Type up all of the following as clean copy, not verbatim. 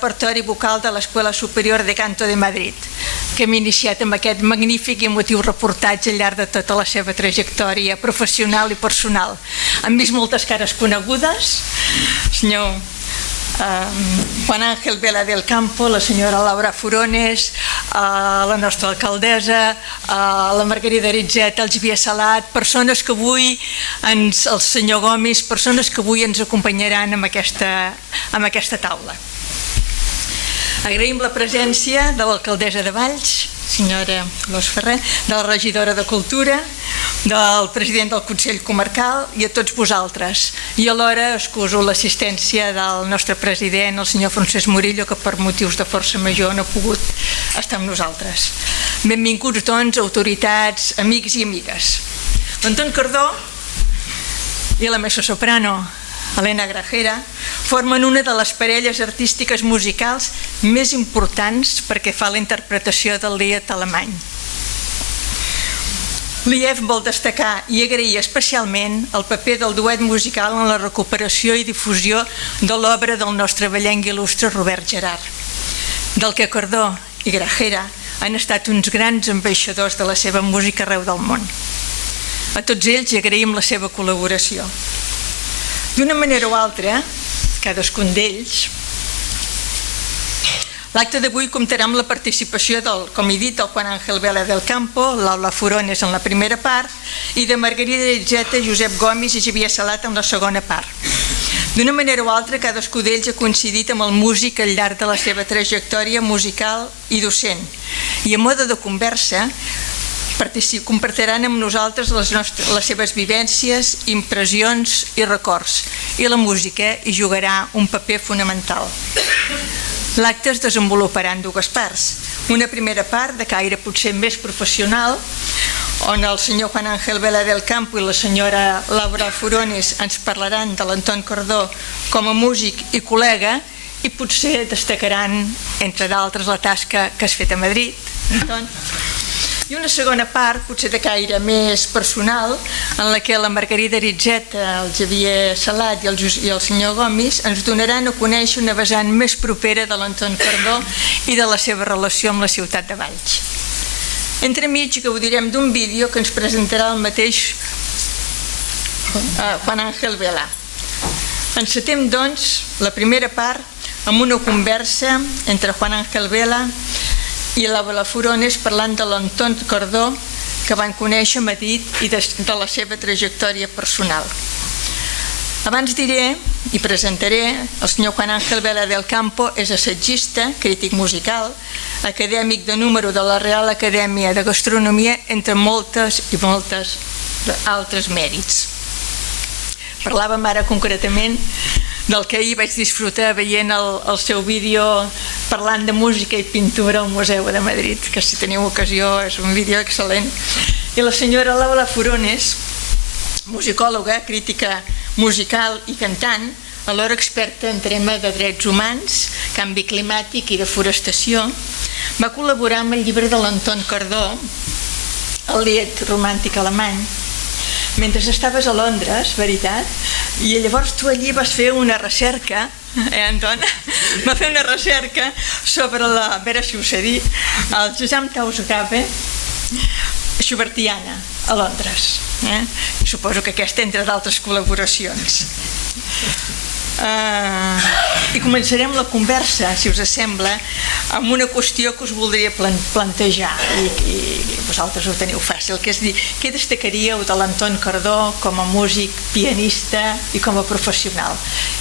repertori vocal de l'Escola Superior de Canto de Madrid, que hem iniciat amb aquest magnífic i emotiu reportatge al llarg de tota la seva trajectòria professional i personal. Han vist moltes cares conegudes, el senyor Juan Ángel Vela del Campo, la senyora Laura Furones, la nostra alcaldessa, la Margarida Ritzeta, el Xavier Salat, persones que avui, el senyor Gomis, persones que avui ens acompanyaran en aquesta taula. Agraïm la presència de l'alcaldessa de Valls, senyora Dolors Ferrer, de la regidora de Cultura, del president del Consell Comarcal i a tots vosaltres. I alhora excuso l'assistència del nostre president, el senyor Francesc Murillo, que per motius de força major no ha pogut estar amb nosaltres. Benvinguts, doncs, autoritats, amics i amigues. L'Anton Cardó i la mezzosoprano Helena Grajera formen una de les parelles artístiques musicals més importants perquè fa la interpretació del Lied alemany. L'IEF vol destacar i agrair especialment el paper del duet musical en la recuperació i difusió de l'obra del nostre vellenc il·lustre Robert Gerhard, del que Cardó i Grajera han estat uns grans ambaixadors de la seva música arreu del món. A tots ells agraïm la seva col·laboració. D'una manera o altra, cadascun d'ells, l'acte d'avui comptarà amb la participació com he dit, del Juan Ángel Vela del Campo, l'Aula Furones en la primera part i de Margarida Ritzeta, Josep Gomis i Xavier Salat en la segona part. D'una manera o altra, cadascú d'ells ha coincidit amb el músic al llarg de la seva trajectòria musical i docent. I a mode de conversa, compartiran amb nosaltres les seves vivències, impressions i records, i la música hi jugarà un paper fonamental. L'acte es desenvoluparà en dues parts. Una primera part de caire potser més professional, on el senyor Juan Ángel Vela del Campo i la senyora Laura Furones ens parlaran de l'Anton Cardó com a músic i col·lega i potser destacaran, entre d'altres, la tasca que has fet a Madrid, Anton. I una segona part, potser de caire més personal, en la que la Margarida Ritzeta, el Xavier Salat i el senyor Gomis ens donaran a conèixer una vessant més propera de l'Anton Cardó i de la seva relació amb la ciutat de Valls. Entremig gaudirem d'un vídeo que ens presentarà el mateix Juan Ángel Vela. Encetem, doncs, la primera part amb una conversa entre Juan Ángel Vela i Laura Furones parlant de l'Anton Cardó que van conèixer a Madrid i de la seva trajectòria personal. Abans diré i presentaré el senyor Juan Ángel Vela del Campo, és assagista, crític musical, acadèmic de número de la Real Acadèmia de Gastronomia, entre moltes i moltes altres mèrits. Parlàvem ara concretament del que ahir vaig disfrutar veient el seu vídeo parlant de música i pintura al Museu de Madrid, que si teniu ocasió és un vídeo excel·lent. I la senyora Laura Furones, musicòloga, crítica musical i cantant, alhora experta en tema de drets humans, canvi climàtic i deforestació, va col·laborar amb el llibre de l'Anton Cardó, el Lied romàntic alemany, mentre estaves a Londres, veritat? I llavors tu allí vas fer una recerca, Anton? Va fer una recerca sobre la, a veure si ho sé dir, el Gesamtausgabe Schubertiana a Londres. Suposo que aquesta entre d'altres col·laboracions. I començarem la conversa, si us sembla, amb una qüestió que us voldria plantejar i vosaltres ho teniu fàcil, que és dir, què destacaríeu de l'Anton Cardó com a músic, pianista i com a professional?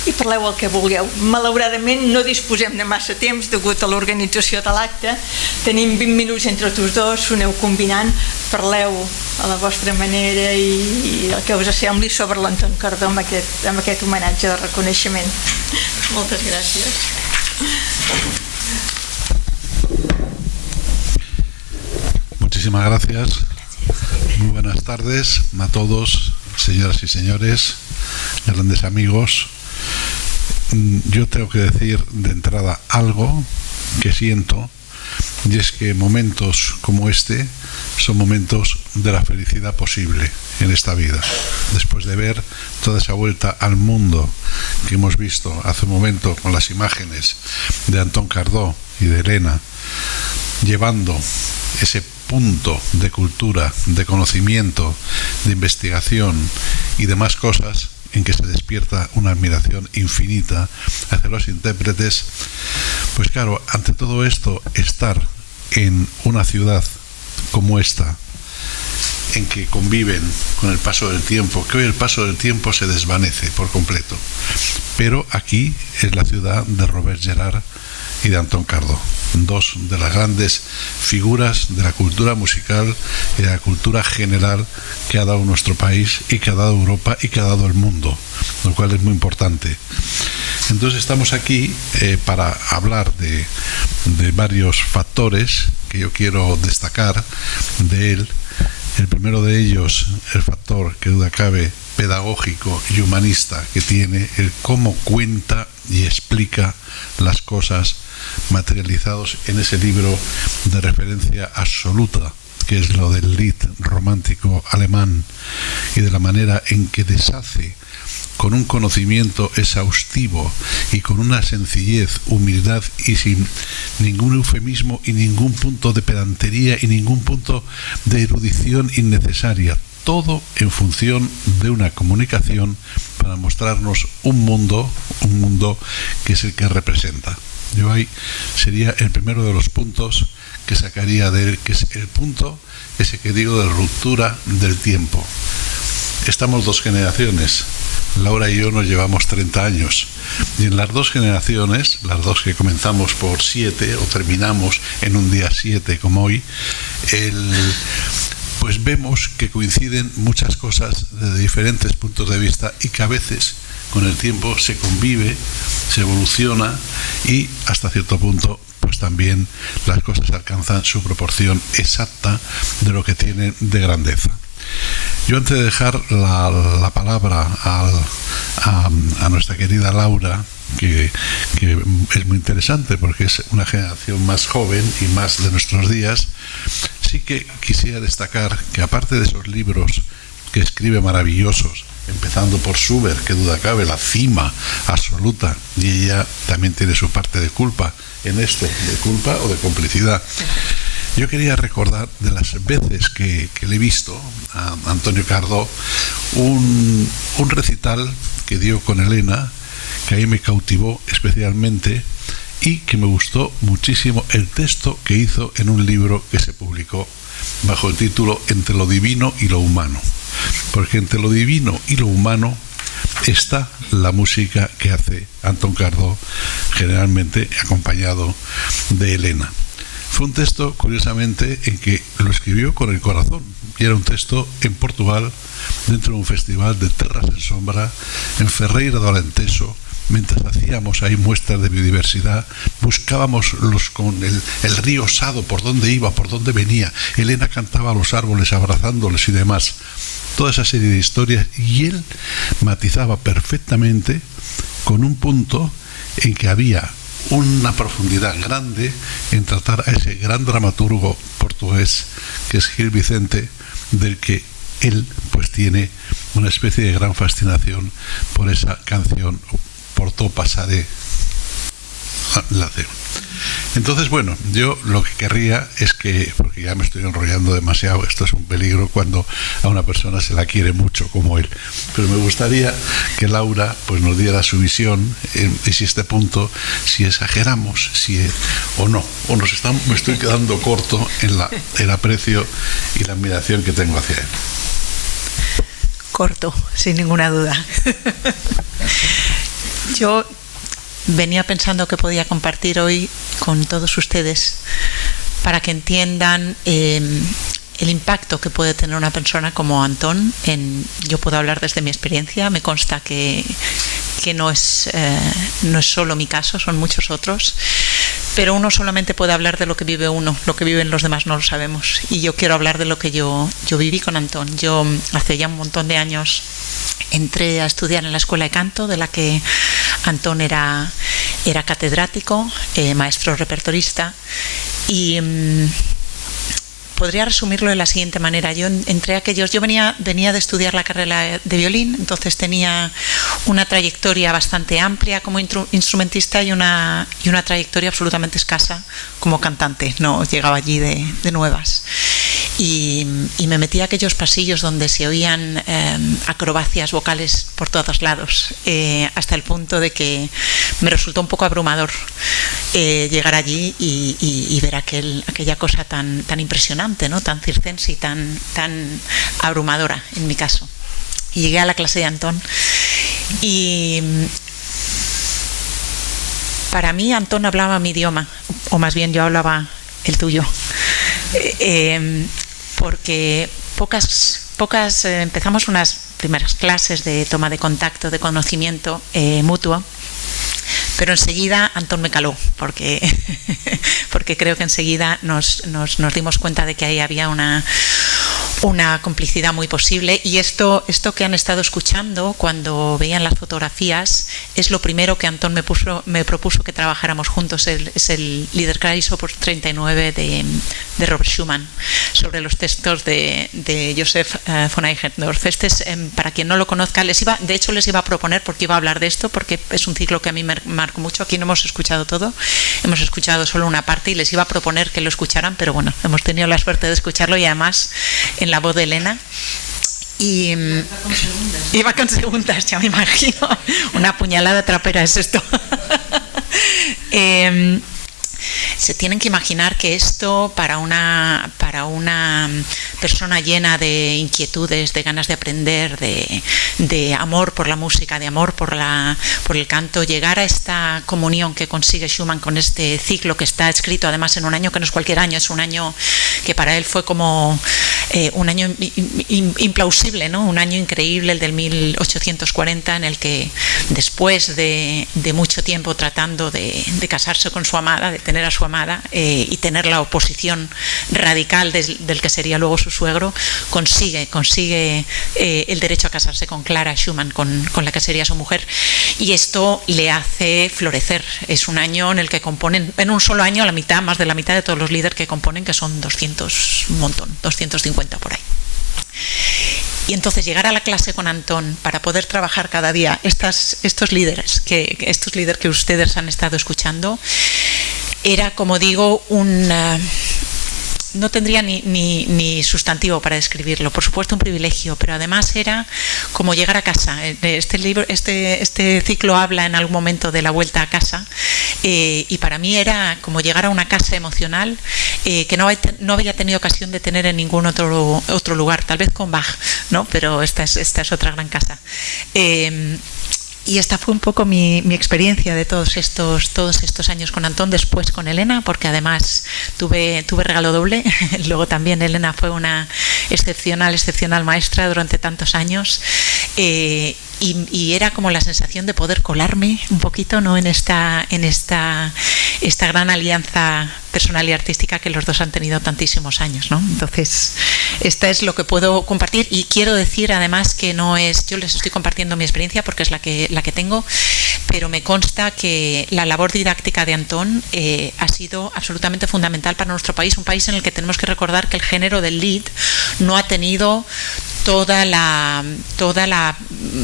I parleu el que vulgueu. Malauradament no disposem de massa temps degut a l'organització de l'acte. Tenim 20 minuts entre tots dos, s'ho aneu combinant, parleu a la vostra manera i el que us sembli sobre l'Anton Cardó amb aquest homenatge de reconeixement. Moltes gràcies. Muchísimas gracias. Muy buenas tardes a todos, señoras y señores, grandes amigos. Yo tengo que decir de entrada algo que siento, y es que momentos como este son momentos de la felicidad posible. en esta vida. Después de ver toda esa vuelta al mundo que hemos visto hace un momento con las imágenes de Antón Cardó y de Elena, llevando ese punto de cultura, de conocimiento, de investigación y demás cosas en que se despierta una admiración infinita hacia los intérpretes, pues claro, ante todo esto, estar en una ciudad como esta, en que conviven con el paso del tiempo, que hoy el paso del tiempo se desvanece por completo, pero aquí es la ciudad de Robert Gerhard y de Antón Cardó, dos de las grandes figuras de la cultura musical y de la cultura general que ha dado nuestro país y que ha dado Europa y que ha dado el mundo, lo cual es muy importante. Entonces estamos aquí para hablar de varios factores que yo quiero destacar de él. El primero de ellos, el factor que duda cabe pedagógico y humanista que tiene, el cómo cuenta y explica las cosas materializados en ese libro de referencia absoluta que es lo del Lied romántico alemán, y de la manera en que deshace con un conocimiento exhaustivo y con una sencillez, humildad y sin ningún eufemismo y ningún punto de pedantería y ningún punto de erudición innecesaria, todo en función de una comunicación para mostrarnos un mundo que es el que representa. Yo ahí sería el primero de los puntos que sacaría de él, que es el punto ese que digo de ruptura del tiempo. Estamos dos generaciones, Laura y yo nos llevamos 30 años, y en las dos generaciones, las dos que comenzamos por 7 o terminamos en un día 7 como hoy, pues vemos que coinciden muchas cosas desde diferentes puntos de vista y que a veces con el tiempo se convive, se evoluciona y hasta cierto punto pues también las cosas alcanzan su proporción exacta de lo que tienen de grandeza. Yo antes de dejar la palabra a nuestra querida Laura, que es muy interesante porque es una generación más joven y más de nuestros días, sí que quisiera destacar que aparte de esos libros que escribe maravillosos, empezando por Schubert, que duda cabe, la cima absoluta, y ella también tiene su parte de culpa en esto, de culpa o de complicidad. Yo quería recordar de las veces que le he visto a Antonio Cardó un recital que dio con Elena, que ahí me cautivó especialmente y que me gustó muchísimo el texto que hizo en un libro que se publicó bajo el título Entre lo divino y lo humano, porque entre lo divino y lo humano está la música que hace Antón Cardó, generalmente acompañado de Elena. Fue un texto, curiosamente, en que lo escribió con el corazón, y era un texto en Portugal, dentro de un festival de Terras en Sombra, en Ferreira do Alentejo. Mientras hacíamos ahí muestras de biodiversidad, buscábamos con el río Sado, por dónde iba, por dónde venía. Elena cantaba a los árboles, abrazándoles y demás. Toda esa serie de historias, y él matizaba perfectamente con un punto en que había una profundidad grande en tratar a ese gran dramaturgo portugués que es Gil Vicente, del que él pues tiene una especie de gran fascinación por esa canción Por todo pasaré la C. Entonces, bueno, yo lo que querría es que, porque ya me estoy enrollando demasiado, esto es un peligro cuando a una persona se la quiere mucho como él, pero me gustaría que Laura pues nos diera su visión en este punto, si exageramos, o no, o me estoy quedando corto en el aprecio y la admiración que tengo hacia él. Corto, sin ninguna duda. Yo venía pensando que podía compartir hoy con todos ustedes para que entiendan el impacto que puede tener una persona como Antón. Yo puedo hablar desde mi experiencia, me consta que no es solo mi caso, son muchos otros, pero uno solamente puede hablar de lo que vive uno, lo que viven los demás no lo sabemos, y yo quiero hablar de lo que yo viví con Antón. Yo hace ya un montón de años entré a estudiar en la escuela de canto, de la que Antón era catedrático, maestro repertorista, y podría resumirlo de la siguiente manera. Yo venía de estudiar la carrera de violín, entonces tenía una trayectoria bastante amplia como instrumentista y una trayectoria absolutamente escasa como cantante. No llegaba allí de nuevas. Y me metí a aquellos pasillos donde se oían acrobacias vocales por todos lados, hasta el punto de que me resultó un poco abrumador llegar allí y ver aquella cosa tan impresionante, ¿no? Tan circense y tan abrumadora en mi caso. Y llegué a la clase de Antón y para mí Antón hablaba mi idioma, o más bien yo hablaba el tuyo, porque empezamos unas primeras clases de toma de contacto, de conocimiento mutuo, pero enseguida Antón me caló, porque creo que enseguida nos dimos cuenta de que ahí había una complicidad muy posible, y esto que han estado escuchando cuando veían las fotografías es lo primero que Antón me propuso que trabajáramos juntos. Es el Liederkreis Opus 39 de Robert Schumann, sobre los textos de Joseph von Eichendorff. Este es, para quien no lo conozca, les iba a proponer, porque iba a hablar de esto, porque es un ciclo que a mí me marcó mucho. Aquí no hemos escuchado todo, hemos escuchado solo una parte, y les iba a proponer que lo escucharan, pero bueno, hemos tenido la suerte de escucharlo, y además en la voz de Elena. Y iba con segundas, ya me imagino. Una puñalada trapera es esto. Se tienen que imaginar que esto para una persona llena de inquietudes, de ganas de aprender, de amor por la música, de amor por el canto, llegar a esta comunión que consigue Schumann con este ciclo que está escrito además en un año que no es cualquier año, es un año que para él fue como un año implausible, ¿no? Un año increíble, el del 1840, en el que después de mucho tiempo tratando de casarse con su amada, de tener a su amada y tener la oposición radical del que sería luego su suegro, consigue el derecho a casarse con Clara Schumann, con la que sería su mujer, y esto le hace florecer. Es un año en el que componen, en un solo año, más de la mitad de todos los líderes que componen, que son 200, un montón, 250 por ahí. Y entonces llegar a la clase con Antón para poder trabajar cada día estos líderes que ustedes han estado escuchando, era, como digo, no tendría ni sustantivo para describirlo. Por supuesto, un privilegio, pero además era como llegar a casa. Este ciclo habla en algún momento de la vuelta a casa, y para mí era como llegar a una casa emocional que no había tenido ocasión de tener en ningún otro lugar, tal vez con Bach, ¿no? Pero esta es otra gran casa. Y esta fue un poco mi experiencia de todos estos años con Antón, después con Elena, porque además tuve regalo doble. Luego también Elena fue una excepcional maestra durante tantos años, y era como la sensación de poder colarme un poquito, ¿no? en esta gran alianza personal y artística que los dos han tenido tantísimos años, ¿no? Entonces, esta es lo que puedo compartir, y quiero decir además que no es, yo les estoy compartiendo mi experiencia porque es la que tengo, pero me consta que la labor didáctica de Antón ha sido absolutamente fundamental para nuestro país, un país en el que tenemos que recordar que el género del lied no ha tenido toda la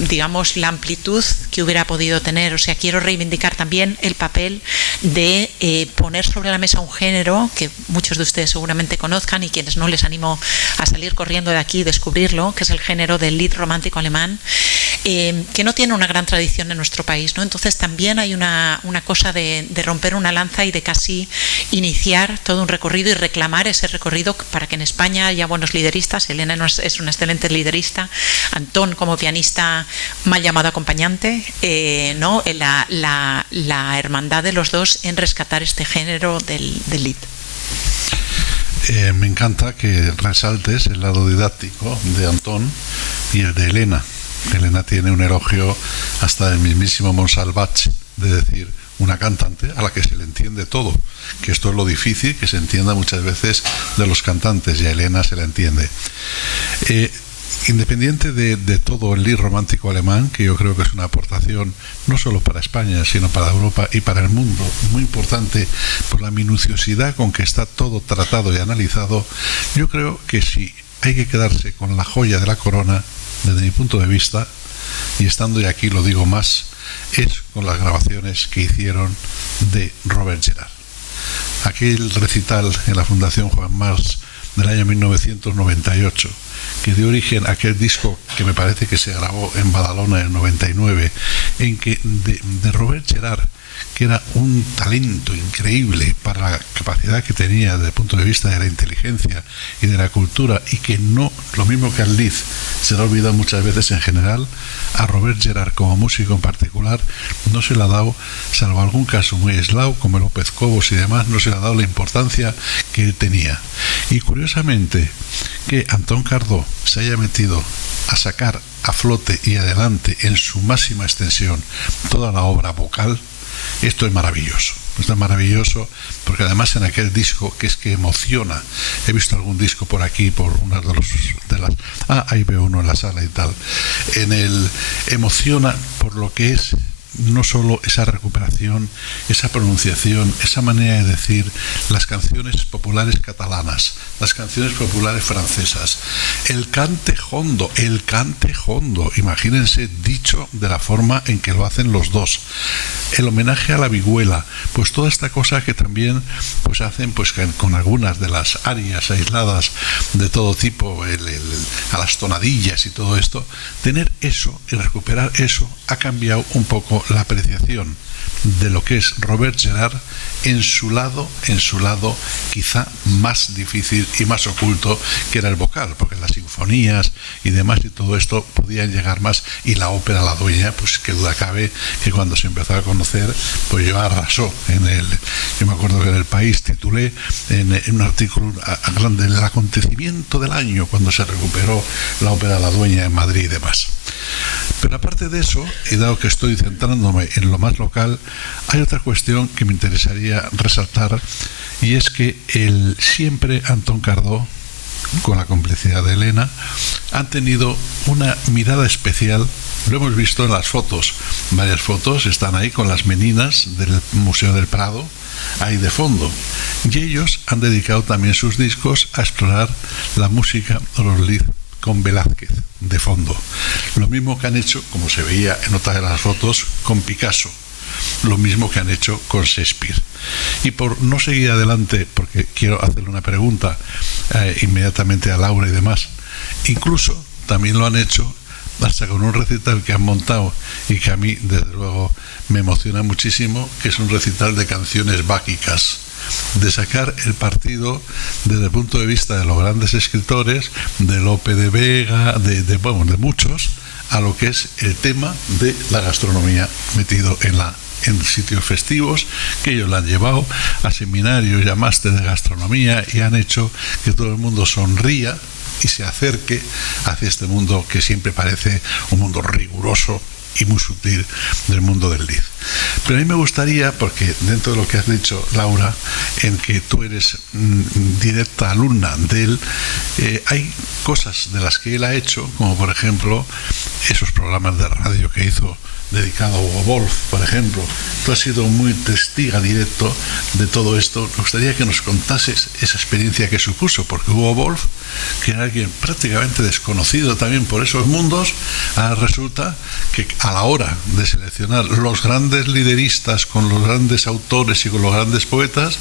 digamos la amplitud que hubiera podido tener. O sea, quiero reivindicar también el papel de poner sobre la mesa un género que muchos de ustedes seguramente conozcan, y quienes no, les animo a salir corriendo de aquí y descubrirlo, que es el género del lied romántico alemán, que no tiene una gran tradición en nuestro país, ¿no? Entonces también hay una cosa de romper una lanza y de casi iniciar todo un recorrido y reclamar ese recorrido para que en España haya buenos lideristas. Elena es una excelente liderista, Antón como pianista mal llamado acompañante, ¿no? La hermandad de los dos en rescatar este género del lied. Me encanta que resaltes el lado didáctico de Antón y el de Elena. Elena tiene un elogio hasta del mismísimo Monsalvat, de decir, una cantante a la que se le entiende todo, que esto es lo difícil, que se entienda muchas veces de los cantantes, y a Elena se la entiende. independiente de todo el lied romántico alemán, que yo creo que es una aportación no solo para España, sino para Europa y para el mundo, muy importante por la minuciosidad con que está todo tratado y analizado, yo creo que si hay que quedarse con la joya de la corona, desde mi punto de vista, y estando ya aquí lo digo más, es con las grabaciones que hicieron de Robert Gerhard. Aquel recital en la Fundación Juan March del año 1998, que dio origen a aquel disco que me parece que se grabó en Badalona en el 99, en que de Robert Gerhard, que era un talento increíble para la capacidad que tenía desde el punto de vista de la inteligencia y de la cultura, y que no, lo mismo que al lied, se le ha olvidado muchas veces en general, a Robert Gerhard como músico en particular no se le ha dado, salvo algún caso muy aislado como López Cobos y demás, no se le ha dado la importancia que él tenía. Y curiosamente que Antón Cardó se haya metido a sacar a flote y adelante en su máxima extensión toda la obra vocal, esto es maravilloso. Esto es maravilloso porque además en aquel disco, que es que emociona, he visto algún disco por aquí, por una de las ahí veo uno en la sala y tal, emociona por lo que es no solo esa recuperación, esa pronunciación, esa manera de decir las canciones populares catalanas, las canciones populares francesas, el cante hondo, imagínense dicho de la forma en que lo hacen los dos, el homenaje a la vihuela, pues toda esta cosa que también pues hacen pues con algunas de las arias aisladas de todo tipo, a las tonadillas y todo esto, tener eso y recuperar eso ha cambiado un poco la apreciación de lo que es Robert Gerhard en su lado quizá más difícil y más oculto, que era el vocal, porque las sinfonías y demás y todo esto podían llegar más, y la ópera La Dueña, pues que duda cabe que cuando se empezó a conocer, pues yo arrasó yo me acuerdo que en El País titulé en un artículo grande el acontecimiento del año cuando se recuperó la ópera La Dueña en Madrid y demás. Pero aparte de eso, y dado que estoy centrándome en lo más local, hay otra cuestión que me interesaría resaltar, y es que siempre Antón Cardó, con la complicidad de Elena, han tenido una mirada especial. Lo hemos visto en las fotos, varias fotos están ahí con las meninas del Museo del Prado, ahí de fondo, y ellos han dedicado también sus discos a explorar la música o los lied con Velázquez de fondo, lo mismo que han hecho, como se veía en otra de las fotos, con Picasso, lo mismo que han hecho con Shakespeare. Y por no seguir adelante, porque quiero hacerle una pregunta inmediatamente a Laura y demás, incluso también lo han hecho hasta con un recital que han montado y que a mí desde luego me emociona muchísimo, que es un recital de canciones báquicas, de sacar el partido desde el punto de vista de los grandes escritores, de Lope de Vega, de muchos, a lo que es el tema de la gastronomía metido en sitios festivos, que ellos la han llevado a seminarios y a máster de gastronomía, y han hecho que todo el mundo sonría y se acerque hacia este mundo que siempre parece un mundo riguroso y muy sutil del mundo del lied. Pero a mí me gustaría, porque dentro de lo que has dicho, Laura, en que tú eres directa alumna de él, hay cosas de las que él ha hecho, como por ejemplo esos programas de radio que hizo dedicado a Hugo Wolf, por ejemplo. Tú has sido muy testigo directo de todo esto. Me gustaría que nos contases esa experiencia que supuso, porque Hugo Wolf, que era alguien prácticamente desconocido también por esos mundos, resulta que a la hora de seleccionar los grandes lideristas con los grandes autores y con los grandes poetas,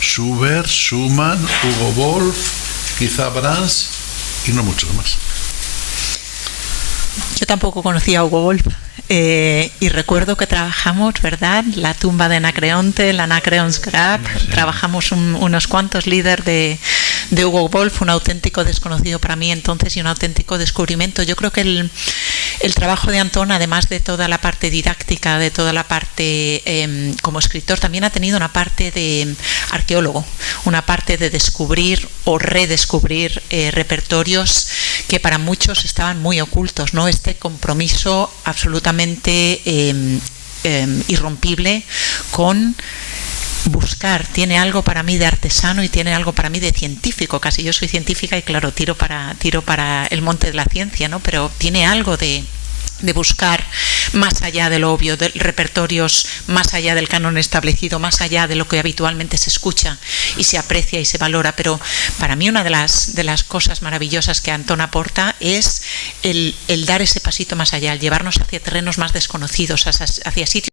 Schubert, Schumann, Hugo Wolf, quizá Brahms y no muchos más. Yo tampoco conocía a Hugo Wolf. Y recuerdo que trabajamos, ¿verdad? La tumba de Anacreonte, el Anacreonsgrab, sí. Trabajamos unos cuantos líderes de Hugo Wolf, un auténtico desconocido para mí entonces y un auténtico descubrimiento. Yo creo que el trabajo de Antón, además de toda la parte didáctica, de toda la parte como escritor, también ha tenido una parte de arqueólogo, una parte de descubrir o redescubrir repertorios que para muchos estaban muy ocultos, ¿no? Este compromiso absolutamente irrompible con buscar, tiene algo para mí de artesano y tiene algo para mí de científico. Casi yo soy científica y claro, tiro para el monte de la ciencia, ¿no? Pero tiene algo de buscar más allá de lo obvio, de repertorios más allá del canon establecido, más allá de lo que habitualmente se escucha y se aprecia y se valora. Pero para mí una de las cosas maravillosas que Antón aporta es el dar ese pasito más allá, el llevarnos hacia terrenos más desconocidos, hacia sitios